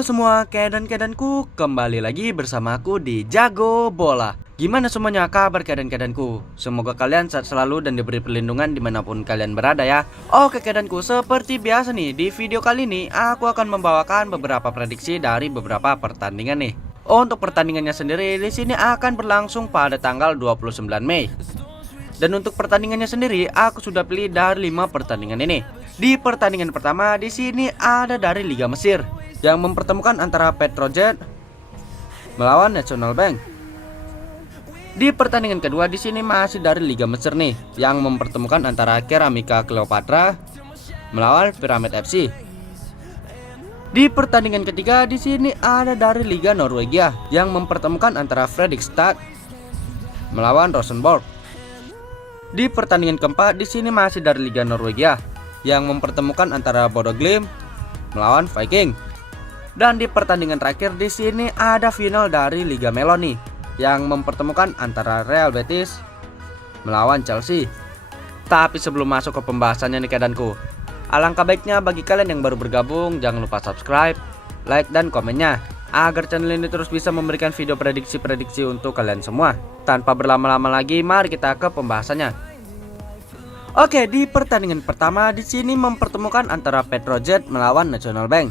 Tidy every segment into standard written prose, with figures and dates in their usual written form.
Halo semua, kedan-kedanku, kembali lagi bersama aku di Jago Bola. Gimana semuanya kabar kedan-kedanku? Semoga kalian sehat selalu dan diberi perlindungan dimanapun kalian berada ya. Oke kedanku, seperti biasa nih, di video kali ini aku akan membawakan beberapa prediksi dari beberapa pertandingan nih. Untuk pertandingannya sendiri di sini akan berlangsung pada tanggal 29 Mei. Dan untuk pertandingannya sendiri aku sudah pilih dari 5 pertandingan ini. Di pertandingan pertama di sini ada dari Liga Mesir yang mempertemukan antara Petrojet melawan National Bank. Di pertandingan kedua di sini masih dari Liga Mesir nih yang mempertemukan antara Keramika Cleopatra melawan Pyramid FC. Di pertandingan ketiga di sini ada dari Liga Norwegia yang mempertemukan antara Fredrikstad melawan Rosenborg. Di pertandingan keempat di sini masih dari Liga Norwegia yang mempertemukan antara Bodø Glimt melawan Viking. Dan di pertandingan terakhir di sini ada final dari Liga Meloni yang mempertemukan antara Real Betis melawan Chelsea. Tapi sebelum masuk ke pembahasannya nih kedanku, alangkah baiknya bagi kalian yang baru bergabung jangan lupa subscribe, like dan komennya agar channel ini terus bisa memberikan video prediksi-prediksi untuk kalian semua. Tanpa berlama-lama lagi, mari kita ke pembahasannya. Oke, di pertandingan pertama di sini mempertemukan antara Petrojet melawan National Bank.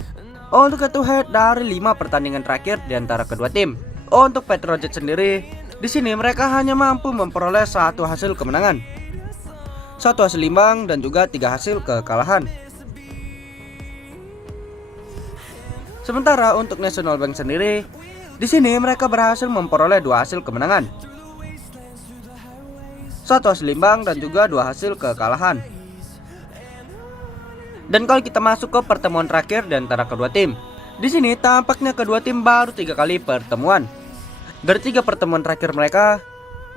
Untuk head to head dari 5 pertandingan terakhir di antara kedua tim. Untuk Petrojet sendiri, di sini mereka hanya mampu memperoleh 1 hasil kemenangan, 1 hasil imbang dan juga 3 hasil kekalahan. Sementara untuk National Bank sendiri, di sini mereka berhasil memperoleh 2 hasil kemenangan, 1 hasil imbang dan juga 2 hasil kekalahan. Dan kalau kita masuk ke pertemuan terakhir di antara kedua tim, di sini tampaknya kedua tim baru 3 kali pertemuan. Dari 3 pertemuan terakhir mereka,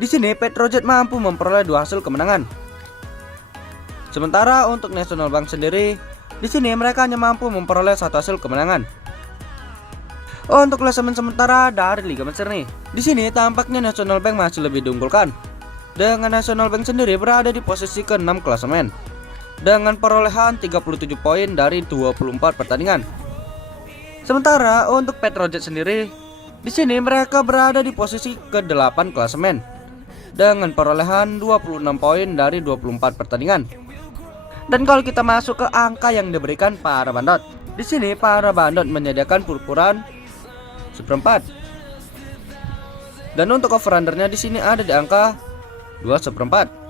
di sini Petrojet mampu memperoleh 2 hasil kemenangan. Sementara untuk National Bank sendiri, di sini mereka hanya mampu memperoleh 1 hasil kemenangan. Untuk klasemen sementara dari Liga Mesir nih, di sini tampaknya National Bank masih lebih diunggulkan. Dengan National Bank sendiri berada di posisi ke-6 klasemen dengan perolehan 37 poin dari 24 pertandingan. Sementara untuk Petrojet sendiri, di sini mereka berada di posisi ke-8 klasemen dengan perolehan 26 poin dari 24 pertandingan. Dan kalau kita masuk ke angka yang diberikan para bandot, di sini para bandot menyediakan purpuran 1/4. Dan untuk over-undernya di sini ada di angka 2/4.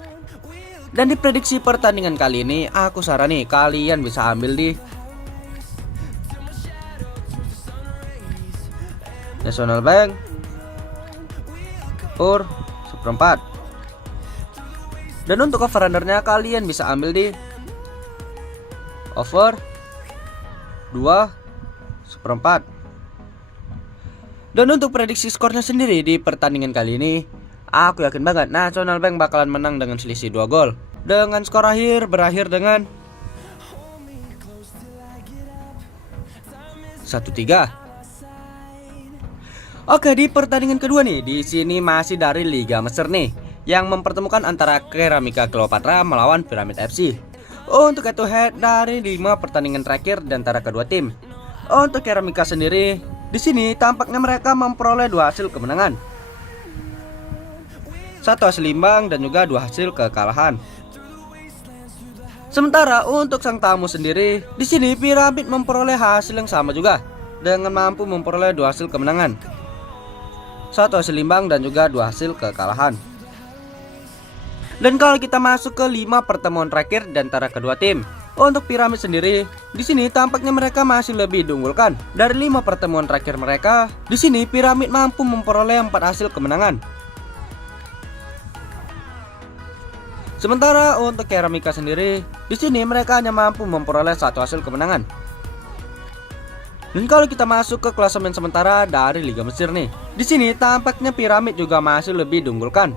Dan di prediksi pertandingan kali ini aku sarani kalian bisa ambil di National Bank per 1/4. Dan untuk over-undernya kalian bisa ambil di over 2/4. Dan untuk prediksi skornya sendiri di pertandingan kali ini, aku yakin banget National Bank bakalan menang dengan selisih 2 gol. Dengan skor akhir berakhir dengan 1-3. Oke, di pertandingan kedua nih, di sini masih dari Liga Mesir nih yang mempertemukan antara Keramika Cleopatra melawan Pyramid FC. Untuk head to head dari 5 pertandingan terakhir di antara kedua tim. Untuk Keramika sendiri, di sini tampaknya mereka memperoleh 2 hasil kemenangan, 1 hasil imbang dan juga 2 hasil kekalahan. Sementara untuk sang tamu sendiri, di sini Pyramid memperoleh hasil yang sama juga dengan mampu memperoleh 2 hasil kemenangan, 1 hasil imbang dan juga 2 hasil kekalahan. Dan kalau kita masuk ke 5 pertemuan terakhir di antara kedua tim, untuk Pyramid sendiri, di sini tampaknya mereka masih lebih diunggulkan. Dari 5 pertemuan terakhir mereka, di sini Pyramid mampu memperoleh 4 hasil kemenangan. Sementara untuk Keramika sendiri, di sini mereka hanya mampu memperoleh 1 hasil kemenangan. Dan kalau kita masuk ke klasemen sementara dari Liga Mesir nih, di sini tampaknya Pyramid juga masih lebih diunggulkan.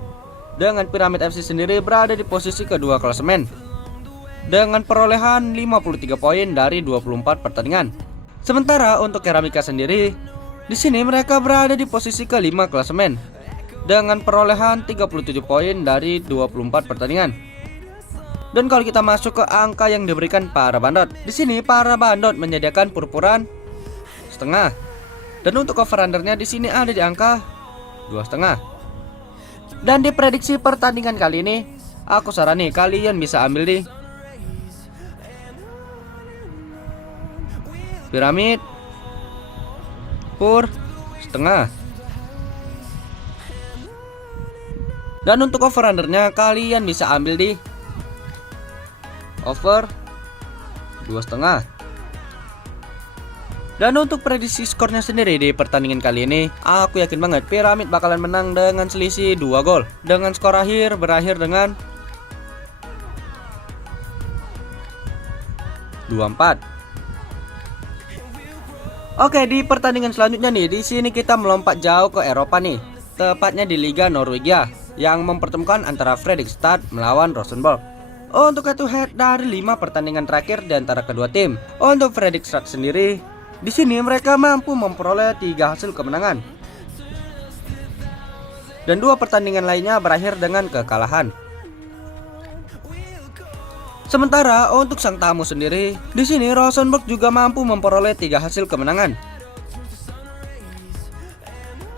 Dengan Pyramid FC sendiri berada di posisi kedua klasemen dengan perolehan 53 poin dari 24 pertandingan. Sementara untuk Keramika sendiri, di sini mereka berada di posisi ke-5 klasemen dengan perolehan 37 poin dari 24 pertandingan. Dan kalau kita masuk ke angka yang diberikan para bandot, di sini para bandot menyediakan purpuran setengah. Dan untuk over undernya di sini ada di angka 2,5. Dan di prediksi pertandingan kali ini, aku sarani kalian bisa ambil di piramid, pur, setengah. Dan untuk over undernya kalian bisa ambil di over 2,5. Dan untuk prediksi skornya sendiri di pertandingan kali ini, aku yakin banget piramid bakalan menang dengan selisih 2 gol. Dengan skor akhir berakhir dengan 2-4. Oke, di pertandingan selanjutnya nih, di sini kita melompat jauh ke Eropa nih, tepatnya di Liga Norwegia yang mempertemukan antara Fredrikstad melawan Rosenborg. Untuk head to head dari 5 pertandingan terakhir di antara kedua tim, untuk Fredrikstad sendiri, di sini mereka mampu memperoleh 3 hasil kemenangan. Dan 2 pertandingan lainnya berakhir dengan kekalahan. Sementara untuk sang tamu sendiri, di sini Rosenborg juga mampu memperoleh 3 hasil kemenangan,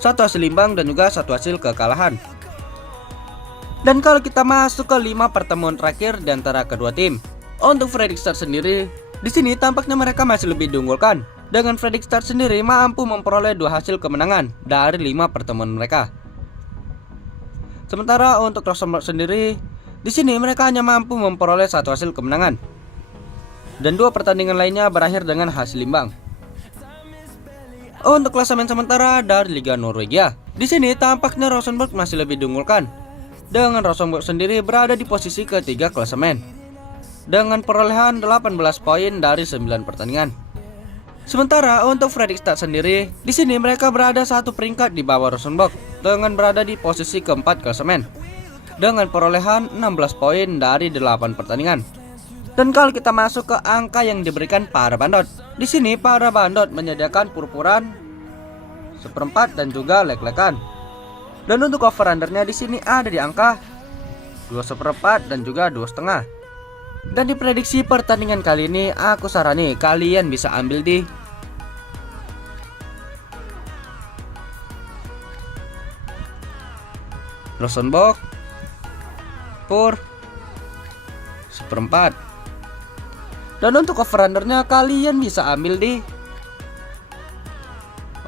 1 hasil imbang dan juga 1 hasil kekalahan. Dan kalau kita masuk ke 5 pertemuan terakhir di antara kedua tim, untuk Fredrikstad sendiri, di sini tampaknya mereka masih lebih diunggulkan. Dengan Fredrikstad sendiri mampu memperoleh 2 hasil kemenangan dari 5 pertemuan mereka. Sementara untuk Rosenborg sendiri, di sini mereka hanya mampu memperoleh 1 hasil kemenangan. Dan 2 pertandingan lainnya berakhir dengan hasil imbang. Untuk klasemen sementara dari Liga Norwegia, di sini tampaknya Rosenborg masih lebih diunggulkan. Dengan Rosenborg sendiri berada di posisi ketiga klasemen dengan perolehan 18 poin dari 9 pertandingan. Sementara untuk Fredrikstad sendiri, di sini mereka berada 1 peringkat di bawah Rosenborg dengan berada di posisi keempat klasemen dengan perolehan 16 poin dari 8 pertandingan. Dan kalau kita masuk ke angka yang diberikan para bandot, di sini para bandot menyediakan purpuran, seperempat dan juga lek-lekan. Dan untuk over undernya di sini ada di angka 2,4 dan juga 2,5. Dan di prediksi pertandingan kali ini, aku sarani kalian bisa ambil di Rosenborg, pur, seperempat. Dan untuk over undernya kalian bisa ambil di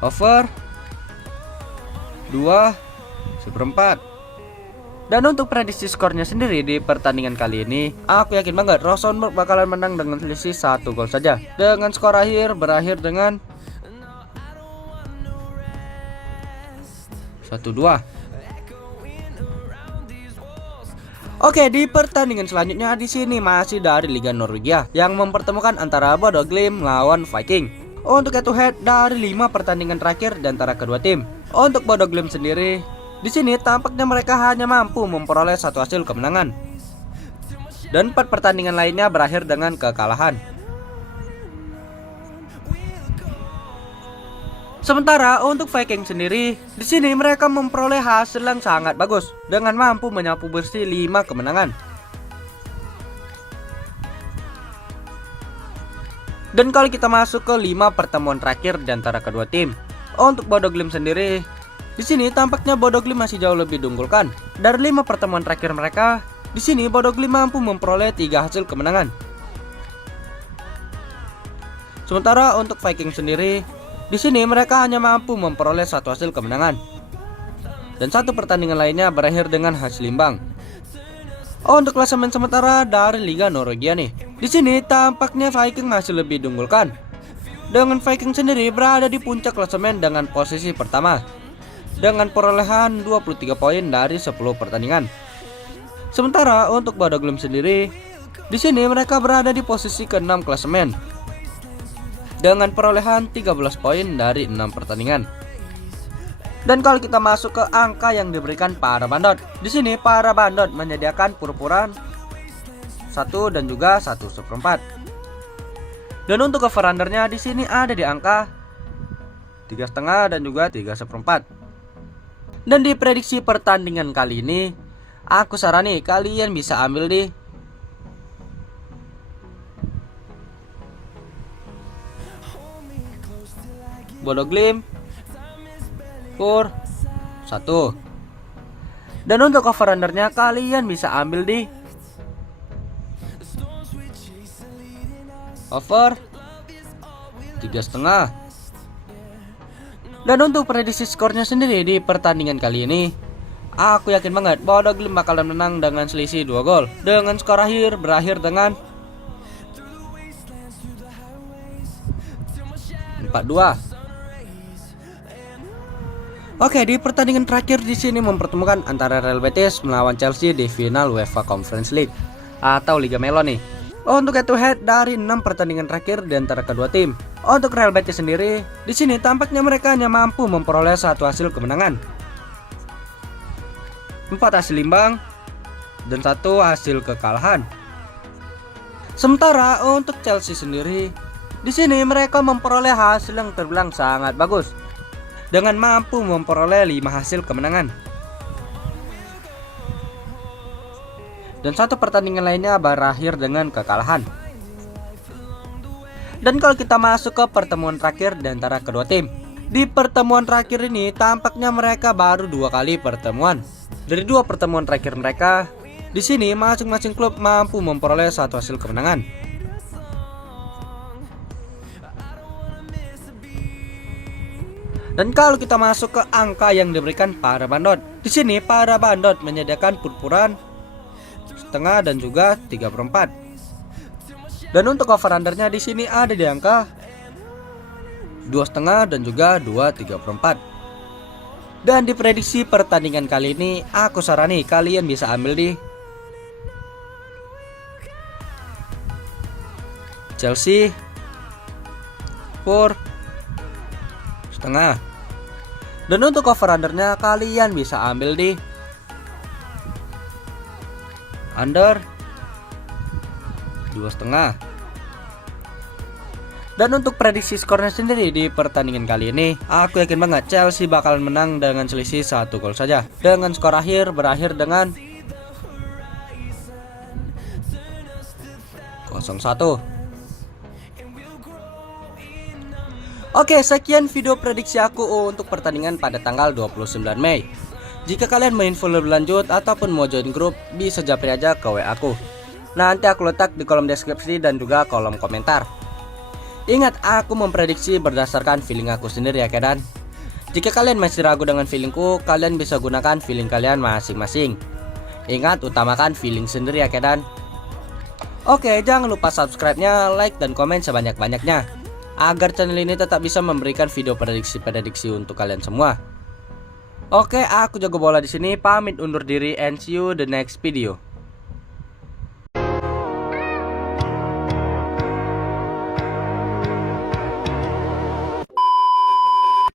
over 2,4. Dan untuk prediksi skornya sendiri di pertandingan kali ini, aku yakin banget Rosenborg bakalan menang dengan selisih 1 gol saja. Dengan skor akhir berakhir dengan 1-2. Oke, di pertandingan selanjutnya di sini masih dari Liga Norwegia yang mempertemukan antara Bodø Glimt melawan Viking. Untuk head to head dari 5 pertandingan terakhir di antara kedua tim. Untuk Bodø Glimt sendiri, di sini tampaknya mereka hanya mampu memperoleh 1 hasil kemenangan. Dan 4 pertandingan lainnya berakhir dengan kekalahan. Sementara untuk Viking sendiri, di sini mereka memperoleh hasil yang sangat bagus dengan mampu menyapu bersih 5 kemenangan. Dan kalau kita masuk ke 5 pertemuan terakhir di antara kedua tim, untuk Bodø Glimt sendiri, di sini tampaknya Bodø Glimt masih jauh lebih diunggulkan. Dari 5 pertemuan terakhir mereka, di sini Bodø Glimt mampu memperoleh 3 hasil kemenangan. Sementara untuk Viking sendiri, di sini mereka hanya mampu memperoleh 1 hasil kemenangan. Dan 1 pertandingan lainnya berakhir dengan hasil imbang. Untuk klasemen sementara dari Liga Norwegia nih, di sini tampaknya Viking masih lebih diunggulkan. Dengan Viking sendiri berada di puncak klasemen dengan posisi pertama dengan perolehan 23 poin dari 10 pertandingan. Sementara untuk Bodø Glimt sendiri, di sini mereka berada di posisi ke-6 klasemen dengan perolehan 13 poin dari 6 pertandingan. Dan kalau kita masuk ke angka yang diberikan para bandot, di sini para bandot menyediakan purpuran 1 dan juga 1/4. Dan untuk over undernya di sini ada di angka 3,5 dan juga 3/4. Dan di prediksi pertandingan kali ini, aku sarani kalian bisa ambil di Bodo Glimt, Pur 1. Dan untuk over undernya kalian bisa ambil di over 3,5. Dan untuk prediksi skornya sendiri di pertandingan kali ini, aku yakin banget Bodo Glimt bakalan menang dengan selisih 2 gol. Dengan skor akhir berakhir dengan 4-2. Oke, di pertandingan terakhir di sini mempertemukan antara Real Betis melawan Chelsea di final UEFA Conference League atau Liga Melon nih. Untuk head to head dari 6 pertandingan terakhir di antara kedua tim. Untuk Real Betis sendiri, di sini tampaknya mereka hanya mampu memperoleh 1 hasil kemenangan, 4 hasil imbang, dan 1 hasil kekalahan. Sementara untuk Chelsea sendiri, di sini mereka memperoleh hasil yang terbilang sangat bagus dengan mampu memperoleh 5 hasil kemenangan. Dan 1 pertandingan lainnya berakhir dengan kekalahan. Dan kalau kita masuk ke pertemuan terakhir di antara kedua tim, di pertemuan terakhir ini tampaknya mereka baru 2 kali pertemuan. Dari 2 pertemuan terakhir mereka, di sini masing-masing klub mampu memperoleh 1 hasil kemenangan. Dan kalau kita masuk ke angka yang diberikan para bandot, di sini para bandot menyediakan purpuran setengah dan juga 3/4. Dan untuk over undernya di sini ada di angka 2,5 dan juga 2,3/4. Dan di prediksi pertandingan kali ini aku sarani kalian bisa ambil di Chelsea Pur setengah. Dan untuk over undernya kalian bisa ambil di under 2,5. Dan untuk prediksi skornya sendiri di pertandingan kali ini, aku yakin banget Chelsea bakalan menang dengan selisih 1 gol saja. Dengan skor akhir berakhir dengan 0-1. Oke, sekian video prediksi aku untuk pertandingan pada tanggal 29 Mei. Jika kalian mau info lebih lanjut ataupun mau join grup, bisa japri aja ke WA aku. Nanti aku letak di kolom deskripsi dan juga kolom komentar. Ingat, aku memprediksi berdasarkan feeling aku sendiri ya kedan. Jika kalian masih ragu dengan feelingku, kalian bisa gunakan feeling kalian masing-masing. Ingat, utamakan feeling sendiri ya kedan. Oke, jangan lupa subscribe-nya, like dan komen sebanyak-banyaknya, agar channel ini tetap bisa memberikan video prediksi-prediksi untuk kalian semua. Oke, aku Jago Bola di sini pamit undur diri and see you the next video.